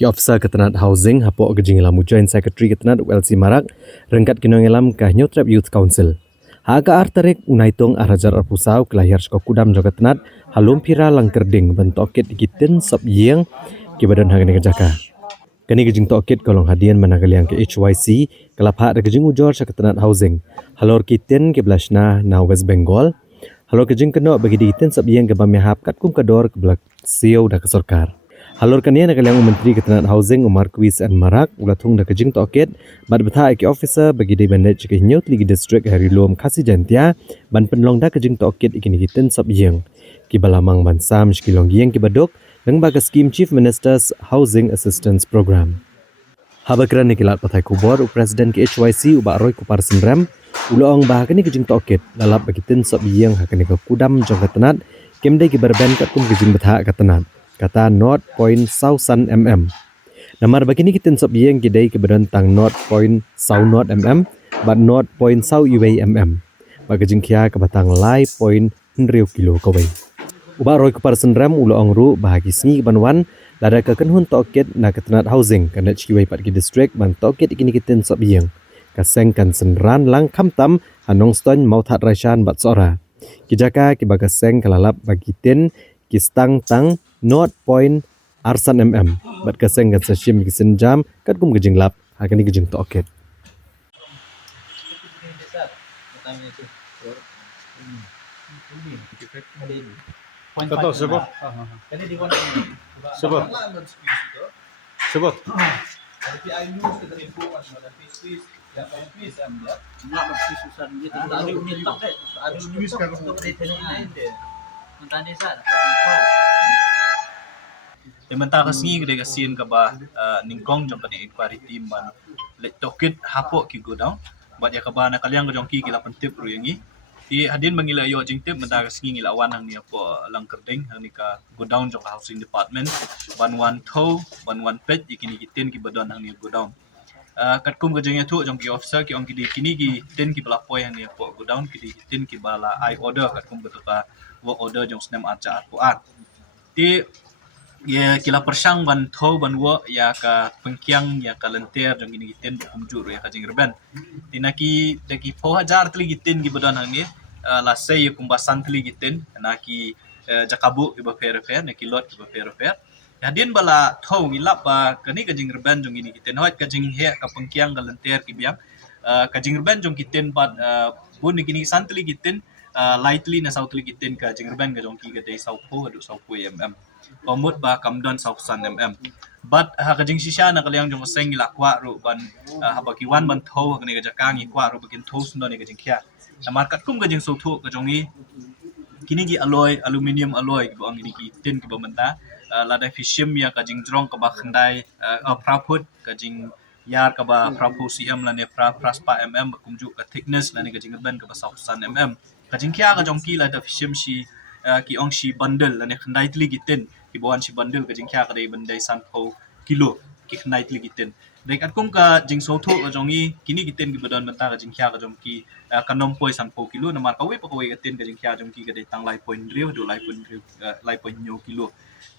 Ki Officer Ketenat Housing hapo gejing lamu Joint Secretary Ketenat ULC Marak rengkat kinong elam ka Newtrap Youth Council. Haga artarik unaitung arajar arpusau kelahir skok kudam jo Ketenat halum pira lang kerding bentokit ikitin sop yeng ki badan hagani kejaka. Kani gejing tokit kolong hadian managaliang ke HYC kelap hak da gejing ujor sa Ketenat Housing. Halor kitin ke Blasna na West Bengal. Halor gejing keno bagi dikitin sop yeng ke bamihap kat kum kador ke belak siau da ke sorkar. Halor kania nak kaliang Menteri Ketenat Housing Umar Kuis and Marak ulatung da kejing tokit bad betha ki officer bagi di bandaj ke Nyut Ligi District Hari Lom Khasi Jantia ban penlong da kejing tokit ikini kitin sop yeng ki balamang bansam skilong yeng ki baduk nang baga scheme Chief Minister's Housing Assistance Program. Habakran ni kilat patai kubor Presiden ke HYC ubak Roy Kupar Senrem uloong bahakani kejing tokit lalap bagi tin sop yeng hakani ke kudam jong Ketenat kemde ki berben kat kum kejing betha Ketenat kata North Point Southern MM. Namar begini kita sop yeng kidai ke berentang North Point South North MM, but North Point South UA MM. Bagi jengkia ke batang Lai Point 100 kilo kawai. Ubak Roy Kupar Senrem ulo angru bahagi sengi banwan lada ke kenhun tokit na Ketenat Housing kana chiwai pat ki district ban tokit ikini kita sop yeng. Kaseng kan senran lang kamtam hanong ston mauthat raishan bat sora. Kijaka ki bagaseng kalalap bagi tin kistang tang North Point Arsan MM. Bat kaseng kan sashim kisin jam kat kum gejing lap hakani gejing tokit. Betul sebab. Sebab. Sebab. Mentah kesengi kedai kasian ke bah ningkong jong kena inquiry team ban let tokit hapok ki go down bat ya ke bah nak kaliang ke jongki ki 8 tip ru yangi ti hadin mangila yo jing tip mentah kesengi ngila wan hang ni apo lang kerding hang ni ka go down jong housing department ban wan tho ban wan pet ikini kitin ki badon hang ni go down kat kum ke jeng tu jong ki officer ki ong ki kini ki tin ki pelapoi hang ni apo go down ki tin ki bala I order kat kum betul ka work order jong snem aca apo at ti ya kila persang ban tho ban wo ya ka pengkiang ya ka lenter jong gini giten kumjur ya ka jing reben tinaki daki 4000 tli giten gi badan hang ni la say ya kumbasan tli giten naki jakabu ki ba fair naki lot ki ba fair hadin bala tho ngilap ba kani ka jing reben jong gini giten hoit ka jing he ka pengkiang ka lenter ki biang ka jing reben jong giten bat bun ni gini santli giten lightly na sautli giten ka jing reben ka jong ki ga dei saupo adu saupo pamut ba kamdon sausan but hakajing sisya na kaliang jong seng ila kwa ru ban habakiwan ban tho hakni ga jakangi kwa ru bakin tho sundo ni ga jingkya na market kum ga jing so tho ga jongi kini gi alloy aluminium alloy go ang ni ki tin ki bamanta lada fishim ya ka jing drong ka ba khandai praput ka jing yar ka ba prapu cm la ne praspa kumju ka thickness la ne ga jing ban ka ba sausan ka jingkya ga jongki la da fishim shi ki ong shi bundle la ne khandai tli gitin ki bawan shi bundle ka jingkya ka dei bandai sanpo kilo ki khnai tli gitin dei kat kum ka jing so tho ka jongi kini gitin ki badan manta ka jingkya ka jongki kanom poi sanpo kilo na mar ka we pa ka we gitin ka jingkya jongki ka dei tang lai point riu do lai point nyo kilo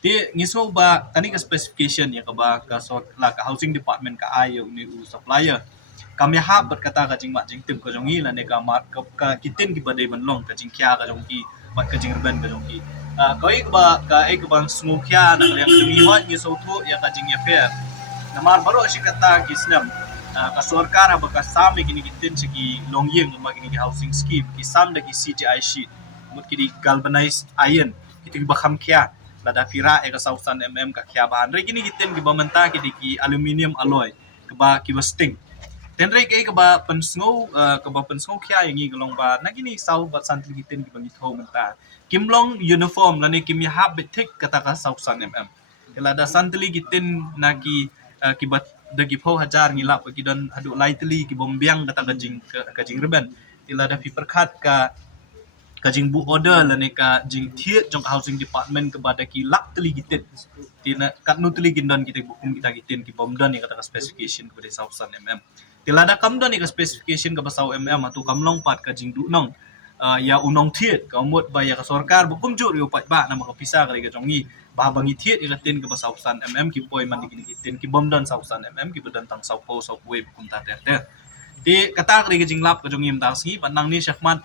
ti ngiso ba tani ka specification ya ka ba ka so la ka housing department ka ayo ni supplier kami ha berkata ka jing mak jing tim ka jongi la ne ka mar ka kitin ki badai banlong ka jingkya ka jongki bat ka jing rben ka jongki koi ka ek bang smukya na yang demi hot ni so tho ya ka jing ya fair na mar baro shi kata ki snam ka sarkar ba ka sam ni gini kitin chi long yeng ma gini housing scheme ki sam da ki CGI sheet mut ki galvanized iron ki ba kham kya la da fira e ka sausan ka kya ba andre gini kitin ki ba manta ki aluminium alloy ka ba ki ba sting tenre ke ka ba pensngo kya yangi galong ba nagini sau ba santli gitin ki bangi tho menta kimlong uniform lani kim ya betik kata ka sausan kala da santli gitin naki ki bat dagi 4000 ngilap ki don adu lightly ki bombiang kata ka jing reben tila da fi perkhat ka jing bu order lani ka jing thiet jong housing department ke bada ki lak tli gitin tina kat nu tli gindon kita bukum kita gitin ki bomdon ni kata ka specification kepada sausan tila da kamdon ni ka specification ka basau atu kamlong pat ka jing du nong ya unong thiet ka umut ba ya ka sarkar bukum jur yo pat ba na maka pisa ka ga jongi ba bangi thiet ya tin ka ba sausan ki poi man ki tin ki bomdan sausan ki bedan tang saupo saupo bukum ta ter di kata ka ga jinglap ka jongi mta si banang ni syakmat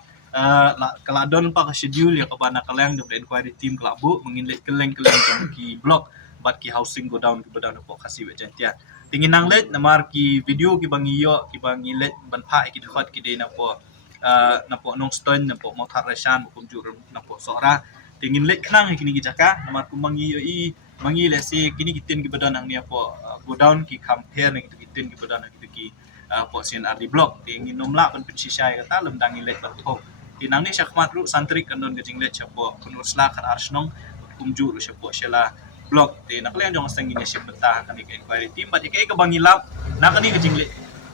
kaladon pa ka schedule ya ka ba na kalang de inquiry team klabu menginlet keleng jong ki block bat ki housing go down ki bedan po kasi we jantia tingin nang let namar ki video ki bangiyo ki bangilet ban pha ki dekat ki de na po nong stone na po mo tharashan kum jur na po sora tingin let knang ki ni jaka namar ku mangiyo mangi le se kini kitin ki badan ang niya po go down ki compare ni kitin ki badan ki ki po sin ardi block tingin nomla ban pensisay kata lemdang let ban thok tinang ni syakmat ru santrik kandon ke jinglet chapo kunusla kan arsnong kum jur chapo shela blog di nakalian jong sang ini sip betah kami ke inquiry team bat ikai ke bangilap nakani ke jingle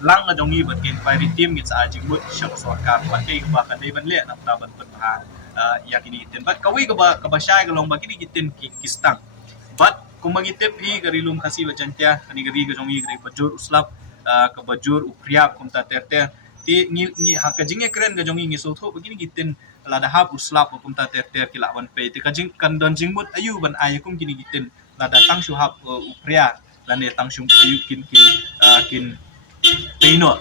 lang na jongi bat ke inquiry team git sa jing mut syok sarkar bat kai ke ba ka dei ban le nak ta ban ha ya kini tin bat kawi ke ba syai ke long ba kini gitin kistang bat kung magitip hi garilum kasi wajantia kani gari ke jongi gari bajur uslap ke bajur upriap kum ta ter ti ngi ha ka jinge keren ke jongi ngi so tho begini gitin lada hap uslap hukum ta ter kila wan pe te kajing kan don jingmut ayu ban ay kum kini gitin lada tang shu hap upria lane tang shu ayu kin peino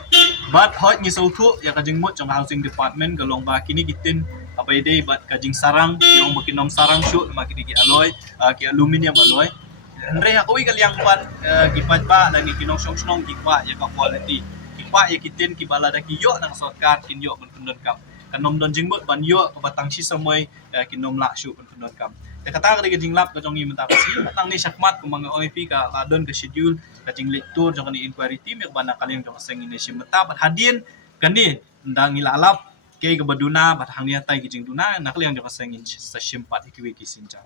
but hot ni so thu ya kajing mut trong housing department galong ba kini gitin apai dei but kajing sarang yung makinom sarang shu makini ki alloy ki aluminium alloy andre ha koi kaliang pan gipat ba lani kinong song ki ba ya ka quality ki ba ya kitin ki balada ki yo nang sarkar kin yo ban kundon kap kanom don jingmut ban yo ka batang si samoy kinom la shu pun kundon kam te kata ka jinglap ka jongi menta kasi tang ni syakmat kung mga OFP ka ladon ka schedule ka jinglet tour jong ni inquiry team yak bana kalim jong seng ini simeta bat hadin kani ndang ilalap ke ka baduna bat hangnia tai ki jingduna nakaliang jong seng in sa simpat ikiwi ki sinja